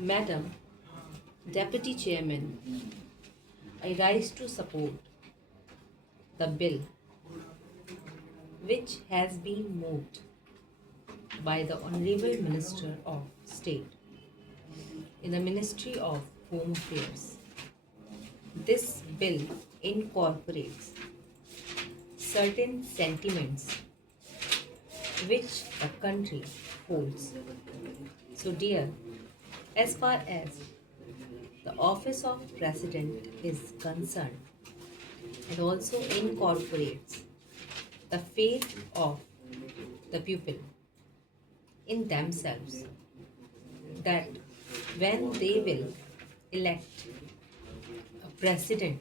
Madam Deputy Chairman, I rise to support the bill which has been moved by the Honorable Minister of State in the Ministry of Home Affairs. This bill incorporates certain sentiments which the country holds. So, dear, as far as the office of President is concerned, it also incorporates the faith of the people in themselves that when they will elect a president,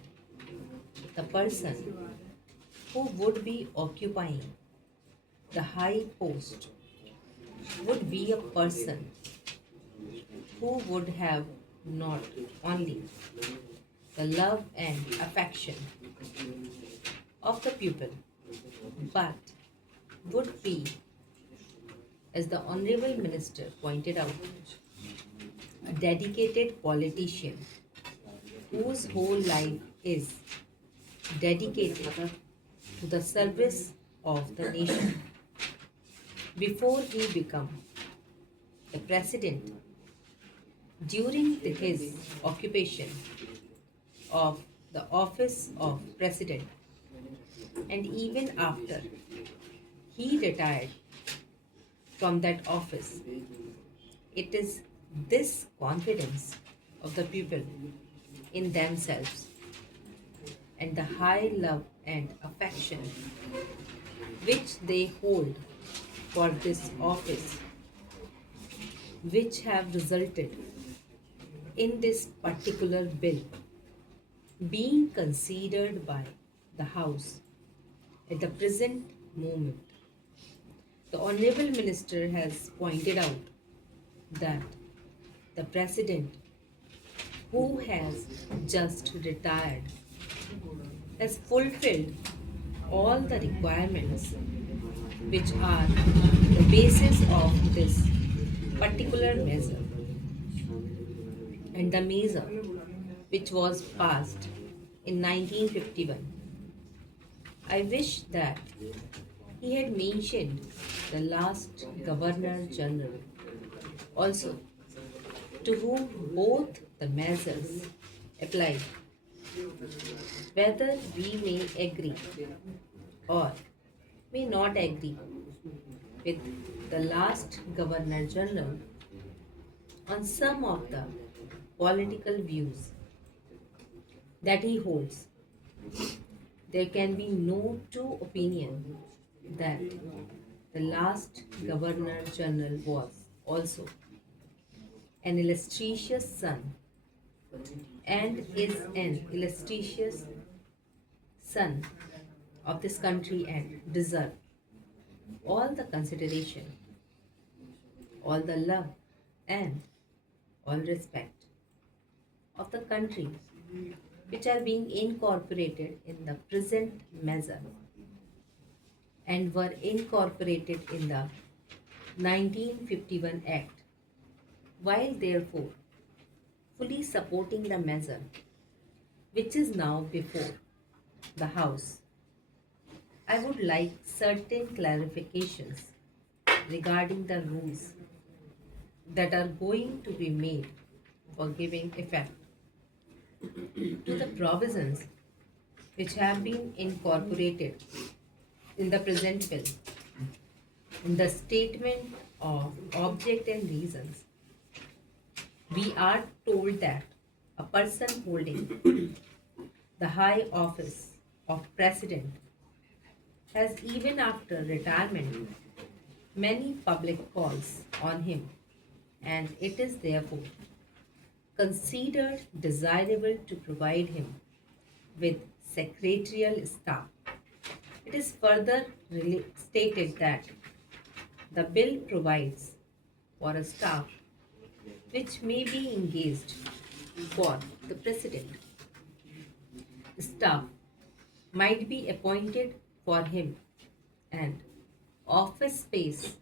the person who would be occupying the high post would be a person who would have not only the love and affection of the people, but would be, as the Honorable Minister pointed out, a dedicated politician whose whole life is dedicated to the service of the nation. Before he become the president, during his occupation of the office of president, and even after he retired from that office, it is this confidence of the people in themselves and the high love and affection which they hold for this office which have resulted in this particular bill being considered by the House at the present moment. The Honorable Minister has pointed out that the President, who has just retired, has fulfilled all the requirements which are the basis of this particular measure, and the measure which was passed in 1951. I wish that he had mentioned the last Governor General also, to whom both the measures apply, whether we may agree or may not agree with the last Governor General on some of the political views that he holds. There can be no two opinion that the last Governor General was also an illustrious son and is an illustrious son of this country and deserve all the consideration, all the love, and all respect of the country which are being incorporated in the present measure and were incorporated in the 1951 Act. While therefore fully supporting the measure which is now before the House, I would like certain clarifications regarding the rules that are going to be made for giving effect to the provisions which have been incorporated in the present bill. In the statement of object and reasons, we are told that a person holding the high office of president has, even after retirement, many public calls on him, and it is therefore considered desirable to provide him with secretarial staff. It is further stated that the bill provides for a staff which may be engaged for the president. Staff might be appointed for him, and office space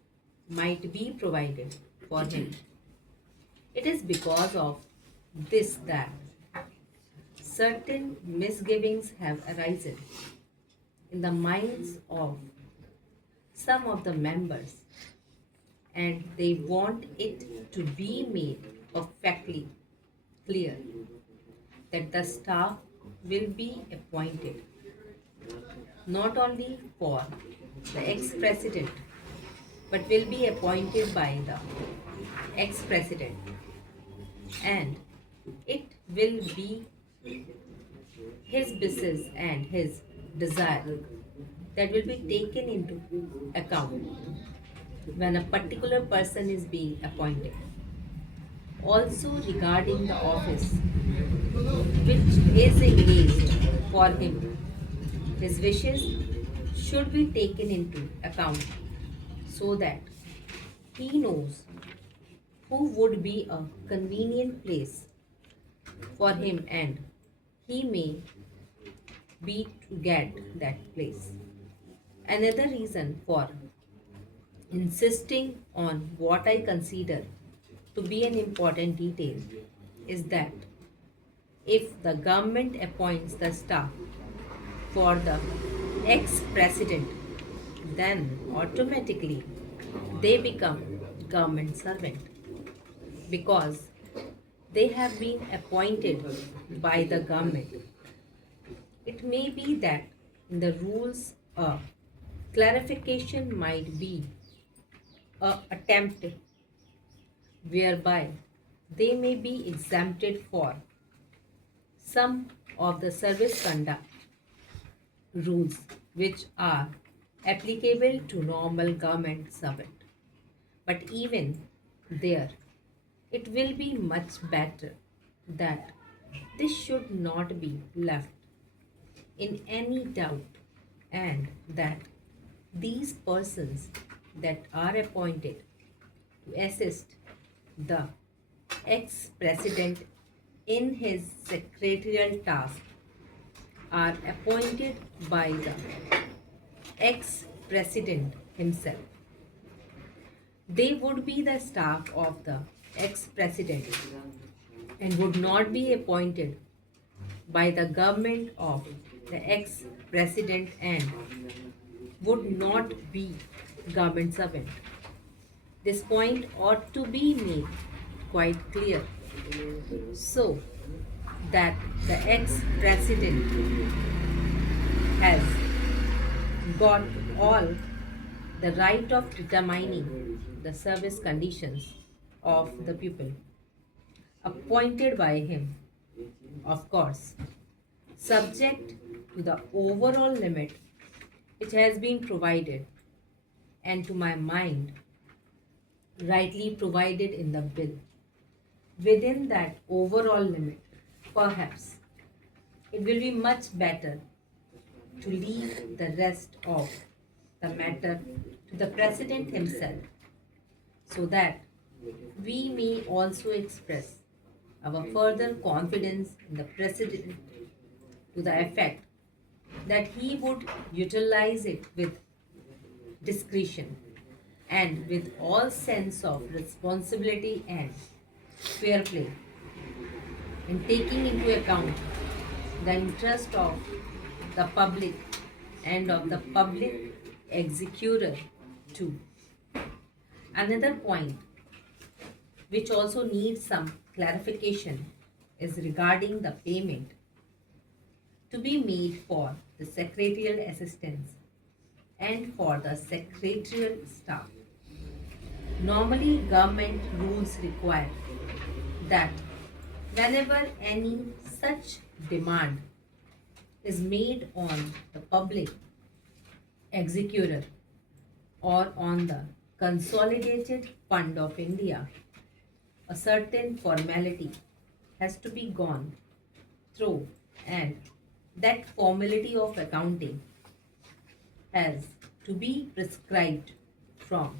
might be provided for him. It It is because of this that certain misgivings have arisen in the minds of some of the members, and they want it to be made perfectly clear that the staff will be appointed not only for the ex president but will be appointed by the ex president, and it will be his business and his desire that will be taken into account when a particular person is being appointed. Also, regarding the office which is engaged for him, his wishes should be taken into account so that he knows who would be a convenient place for him and he may be to get that place. Another reason for insisting on what I consider to be an important detail is that if the government appoints the staff for the ex president, then automatically they become government servant because they have been appointed by the government. It may be that in the rules a clarification might be a attempt whereby they may be exempted for some of the service conduct rules which are applicable to normal government servant. But even there, it will be much better that this should not be left in any doubt, and that these persons that are appointed to assist the ex president in his secretarial task are appointed by the ex president himself. They would be the staff of the ex president and would not be appointed by the government of the ex president and would not be government servant. This point ought to be made quite clear so that the ex president has got all the right of determining the service conditions of the people appointed by him, of course, subject to the overall limit which has been provided and to my mind rightly provided in the bill. Within that overall limit, perhaps it will be much better to leave the rest of the matter to the President himself so that we may also express our further confidence in the President to the effect that he would utilize it with discretion and with all sense of responsibility and fair play, in taking into account the interest of the public and of the public executor too. Another point which also needs some clarification is regarding the payment to be made for the secretarial assistants and for the secretarial staff. Normally, government rules require that whenever any such demand is made on the public executor or on the Consolidated Fund of India, a certain formality has to be gone through, and that formality of accounting has to be prescribed from